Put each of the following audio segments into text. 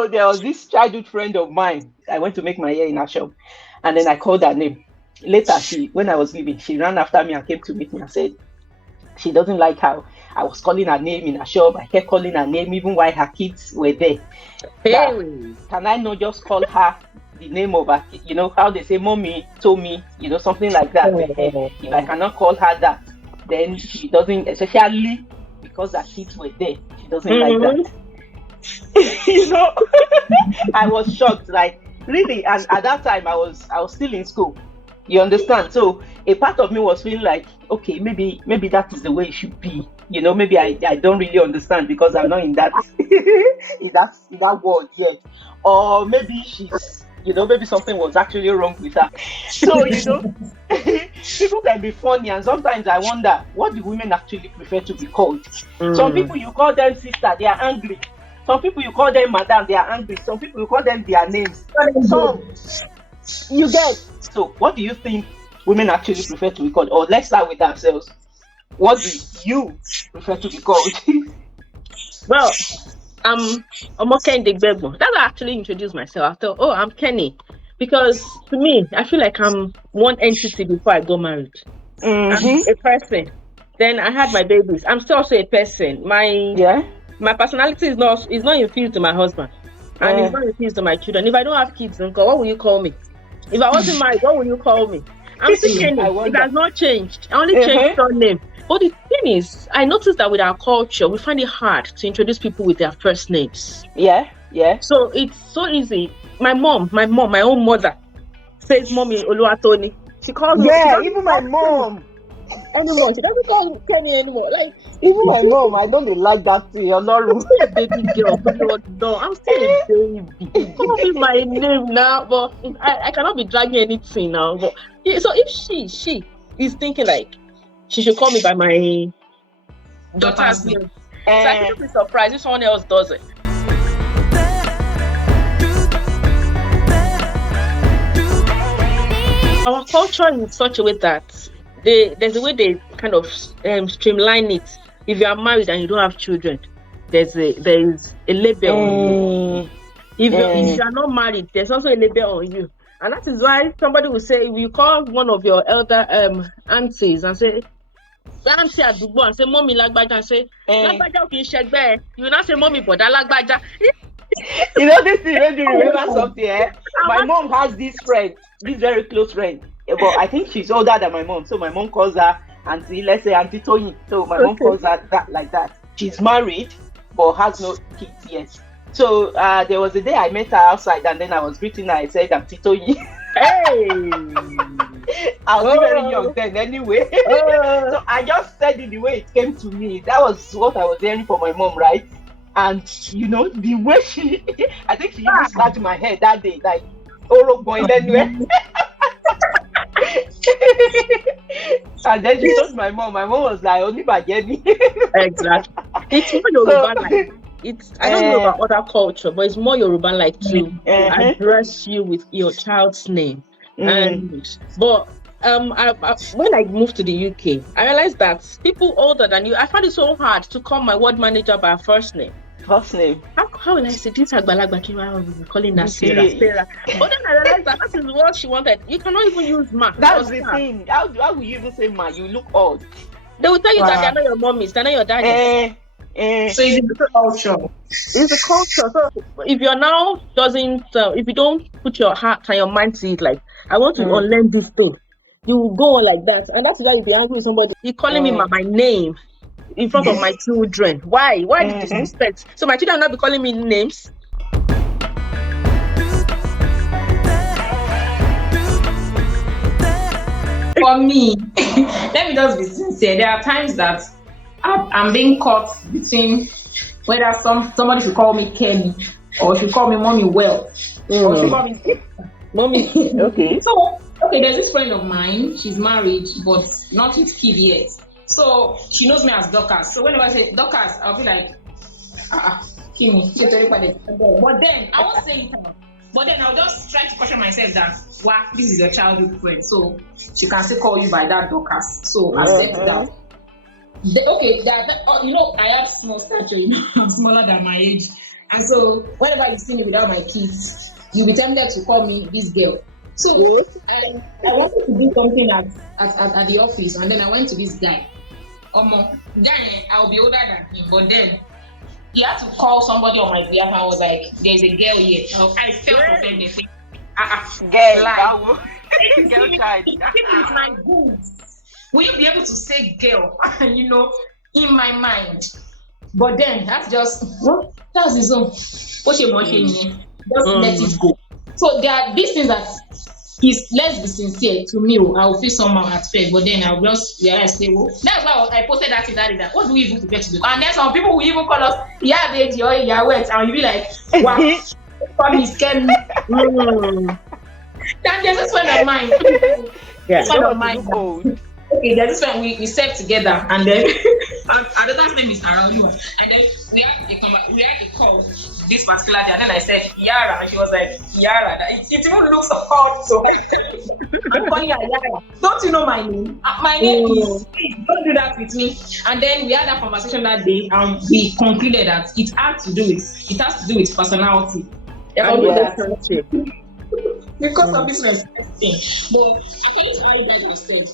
So there was this childhood friend of mine. I went to make my hair in her shop, and then I called her name. Later, when I was leaving, she ran after me and came to meet me and said she doesn't like how I was calling her name in her shop. I kept calling her name even while her kids were there. That, can I not just call her the name of her? You know how they say, "Mommy told me," something like that. If I cannot call her that, then she doesn't, especially because her kids were there. She doesn't like that. I was shocked, like really. And at that time, I was still in school. You understand? So a part of me was feeling like, okay, maybe that is the way it should be. Maybe I don't really understand because I'm not in that in that world yet. Or maybe she's, maybe something was actually wrong with her. So, people can be funny, and sometimes I wonder, what do women actually prefer to be called? Some people, you call them sister, they are angry. Some people, you call them madam, they are angry. Some people, you call them their names. Some, you get. So what do you think women actually prefer to be called? Or let's start with ourselves. What do you prefer to be called? Well, I'm Kenny Gbegbo. That's how I actually introduced myself. I thought, oh, I'm Kenny. Because to me, I feel like I'm one entity before I got married. I'm a person. Then I had my babies. I'm still also a person. My personality is not infused to my husband. And it's not infused to my children. If I don't have kids, Uncle, what will you call me? If I wasn't married, what will you call me? I'm still Kenny. It has not changed. I only changed your name. But the thing is, I noticed that with our culture, we find it hard to introduce people with their first names. Yeah. So it's so easy. My mom, my own mother, says Mommy Oluwatoni. She calls me. Yeah, even my mom. Anymore. She doesn't call me Kenny anymore. Like even my mom, I don't like that thing. You're not I'm still a baby girl. No, I'm still a baby. Call me my name now, but I cannot be dragging anything now. But so if she is thinking like she should call me by my daughter's name, so I shouldn't be surprised if someone else does it. Our culture is in such a way that there's a way they kind of streamline it. If you are married and you don't have children, there is a label on you. If you are not married, there's also a label on you. And that is why somebody will say, if you call one of your elder aunties and say, Auntie Adugbo, and say, Mommy Lagbaja, and say, Lagbaja okay shegbe. You will not say, Mommy Boda Lagbaja. This thing made me remember something. My mom has this friend, this very close friend. But I think she's older than my mom. So my mom calls her Auntie, let's say Auntie Toyin. So my mom calls her that like that. She's married, but has no kids yet. So there was a day I met her outside, and then I was greeting her. I said, Auntie Toyin. Hey! I was very young then anyway. So I just said it the way it came to me. That was what I was hearing from my mom, right? And the way she, I think she even scratched my head that day, like, oh, boy, anyway. And then she told my mom. My mom was like, only by Jenny. Exactly. It's more Yoruba like. I don't know about other culture, but it's more Yoruba like to address you with your child's name. But when I moved to the UK, I realized that people older than you, I find it so hard to call my ward manager by first name. First name. How will I say this? Agbalagba, calling her Sarah. But then I realized that is what she wanted. You cannot even use ma. That's the thing. How will you even say ma? You look old. They will tell you that they're not your mommies, they're not your daddies. So it's the culture. It's a culture. So if you're now if you don't put your heart and your mind to it, like I want to unlearn this thing, you will go on like that, and that's why you'll be angry with somebody. You're calling me my name in front of my children. Why? Why the disrespect? So my children will not be calling me names. For me, let me just be sincere. There are times that I'm being caught between whether somebody should call me Kenny or should call me Mommy or should call me Mommy. Okay. So there's this friend of mine. She's married, but not with kid yet. So she knows me as Dorcas. So whenever I say Dorcas, I'll be like, Kimi. But then I won't say it out. But then I'll just try to caution myself that, wow, this is your childhood friend. So she can still call you by that Dorcas. So accept that. I have small stature, I'm smaller than my age. And so whenever you see me without my kids, you'll be tempted to call me this girl. So I wanted to do something at the office, and then I went to this guy. Guy, I'll be older than him, but then he had to call somebody on my behalf, and I was like, there's a girl here. So I felt offended. Girl, girl child. My goods. Will you be able to say girl? In my mind. But then that's his own. Just let it go. So there are these things that let's be sincere to me. I'll feel somehow at first, but then I'll just say, well, that's why I posted that that. What do we even prepare to do? And then some people will even call us, baby, or wet, and you'll be like, wow, probably scared me. Then there's this friend of mine. Friend of mine. Okay, there's this one we served together, and then another name is Araulua, and then we had a call this particular day, and then I said Yara, and she was like Yara. It even looks odd, so I'm calling her Yara. Don't you know my name? My name is. Don't do that with me. And then we had that conversation that day, and we concluded that it has to do with personality. Because of this respect thing. But according to how you guys were saying,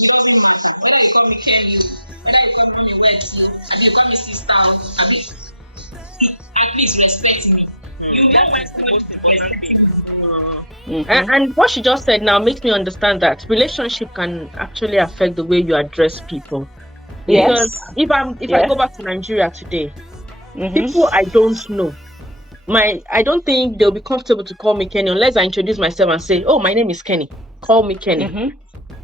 it doesn't matter. Whether you call me Kelly, whether you call me Wendy, and you call me sister, at least respect me. You know what's the most important thing. And what she just said now makes me understand that relationship can actually affect the way you address people. Because if I go back to Nigeria today, people I don't know, I don't think they'll be comfortable to call me Kenny unless I introduce myself and say, "Oh, my name is Kenny. Call me Kenny."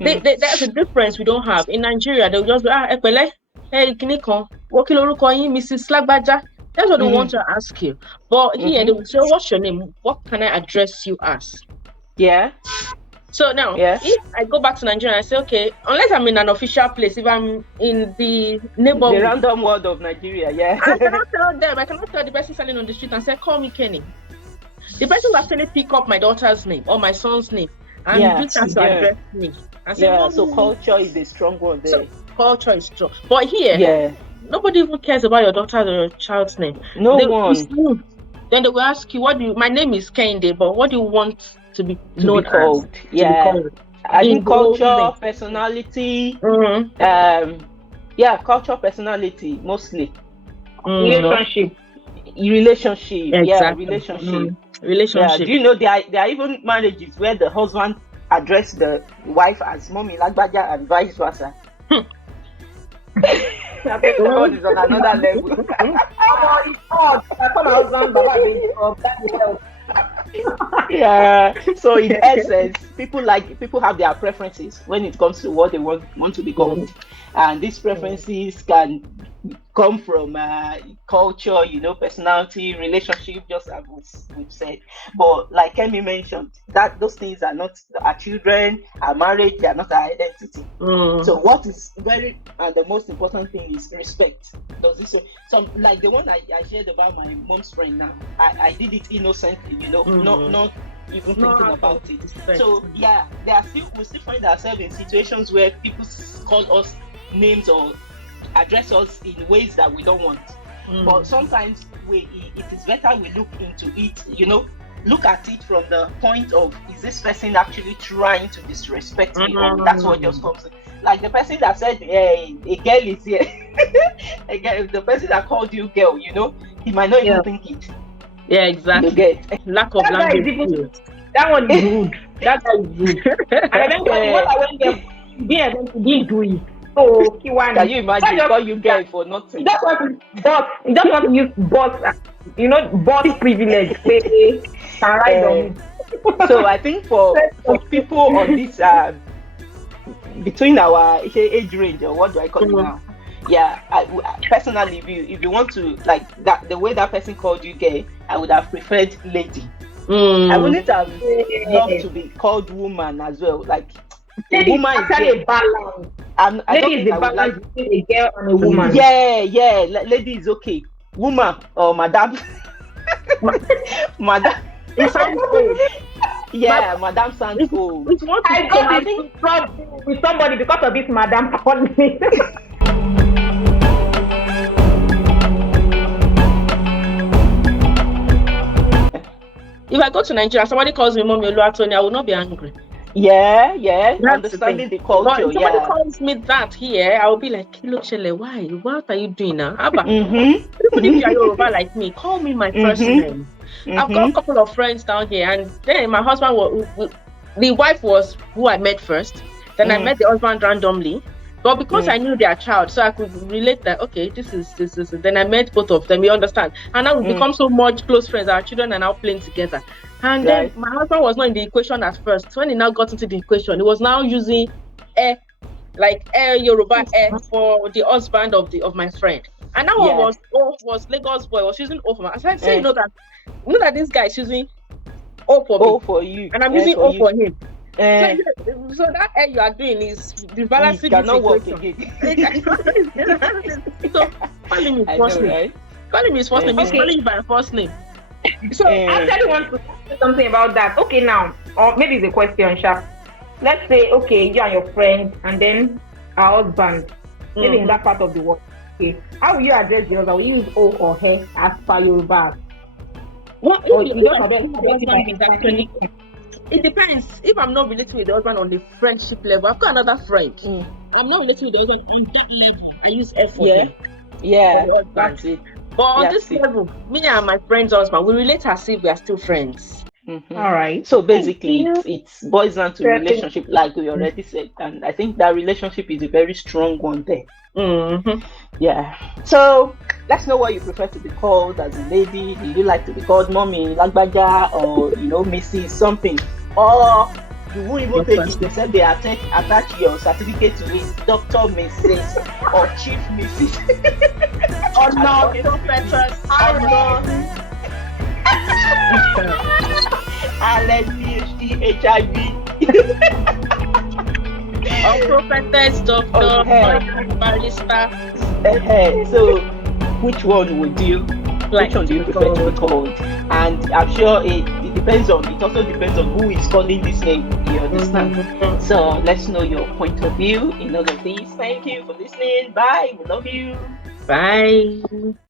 There's a difference we don't have in Nigeria. They'll just be, hey, Kinikon, Mrs. Slagbaja. That's what they want to ask you. But here they will say, "What's your name? What can I address you as?" Yeah. So now, if I go back to Nigeria and I say, okay, unless I'm in an official place, if I'm in the neighborhood, the random world of Nigeria, I cannot tell them. I cannot tell the person standing on the street and say, "Call me Kenny." The person will actually pick up my daughter's name or my son's name and reach out to address me. And say, so culture is a strong word there. So culture is strong. But here, nobody even cares about your daughter's or your child's name. No one. Then they will ask you, my name is Kende, but what do you want to be known called? I think culture, personality, culture, personality, mostly. Relationship. Relationship. Relationship. Do you know there are even marriages where the husband address the wife as Mommy Lagbaja and vice versa? I think the world is on another level. So in essence, people have their preferences when it comes to what they want to be called, and these preferences can come from culture, personality, relationship, just as we've said. But like Kemi mentioned, that those things are not our children, our marriage, they are not our identity. So what is the most important thing is respect. Does this some like the one I shared about my mom's friend now? I did it innocently, not even thinking about it. So we still find ourselves in situations where people call us names or address us in ways that we don't want. But sometimes it is better we look into it, look at it from the point of, is this person actually trying to disrespect me? Or that's what just comes in. Like the person that said, hey, a girl is here. The person that called you girl, he might not even think it. Yeah, exactly. You get lack of language. That one is rude. That guy is rude. And then what I went there, didn't do it. So can you imagine call you girl for nothing? You just want to use boss, boss privilege. So I think for people on this between our age range, or what do I call it now? I personally, if you want to like that, the way that person called you gay, I would have preferred lady. I wouldn't have loved to be called woman as well. Like lady woman is a balance. Lady is a balance between a girl and a woman. Lady is okay. Woman or madam. Madam. It sounds old. Madam sounds old. I got in trouble with somebody because of this madam called me. if I go to Nigeria, somebody calls me Mommy Oluwatoni, I will not be angry. Yeah, That's understanding the But culture. if somebody Yeah. calls me that here, I will be like, Kilo Chele, why? What are you doing now? Abba. Mm-hmm. Even if you are Yoruba like me, call me my first name. I've got a couple of friends down here, and then my husband was the wife was who I met first. Then I met the husband randomly. But because I knew their child, so I could relate that, okay, this is. Then I met both of them, you understand? And now we become so much close friends. Our children are now playing together. And then my husband was not in the equation at first. So when he now got into the equation, he was now using Yoruba for the husband of my friend. And that one was Lagos boy, was using O for me. I said, you know that this guy is using O for me. O for you. And I'm using O for him. So that you are doing is balancing this cannot work again. So call him his first name. Right? Call him his first name. He's calling you by first name. So I actually want to say something about that. Okay, now, or maybe it's a question, Sha. Let's say, okay, you and your friend, and then our husband, maybe in that part of the world. Okay, how will you address the other? Will you use O or he as per Yoruba? It depends. If I'm not related with the husband on the friendship level, I've got another friend. I'm not related with the husband on that level. I use F for him. Yeah, that's it. But on this level, me and my friend's husband, we relate as if we are still friends. All right. So basically, it boils down to relationship, like we already said, and I think that relationship is a very strong one there. Yeah. So let's know what you prefer to be called as a lady. Do you like to be called Mommy Lagbaja or Mrs. something, or you won't even take it? They said they attach your certificate to it, Dr. Mrs. or Chief Mrs. or no, Professor Alex PhD HIV. Or prophetess, doctor, barrister. So, which one would you? Which one do you prefer to be called? And I'm sure it depends on. It also depends on who is calling this name. You understand? So let's know your point of view in all of these. Thank you for listening. Bye. We love you. Bye.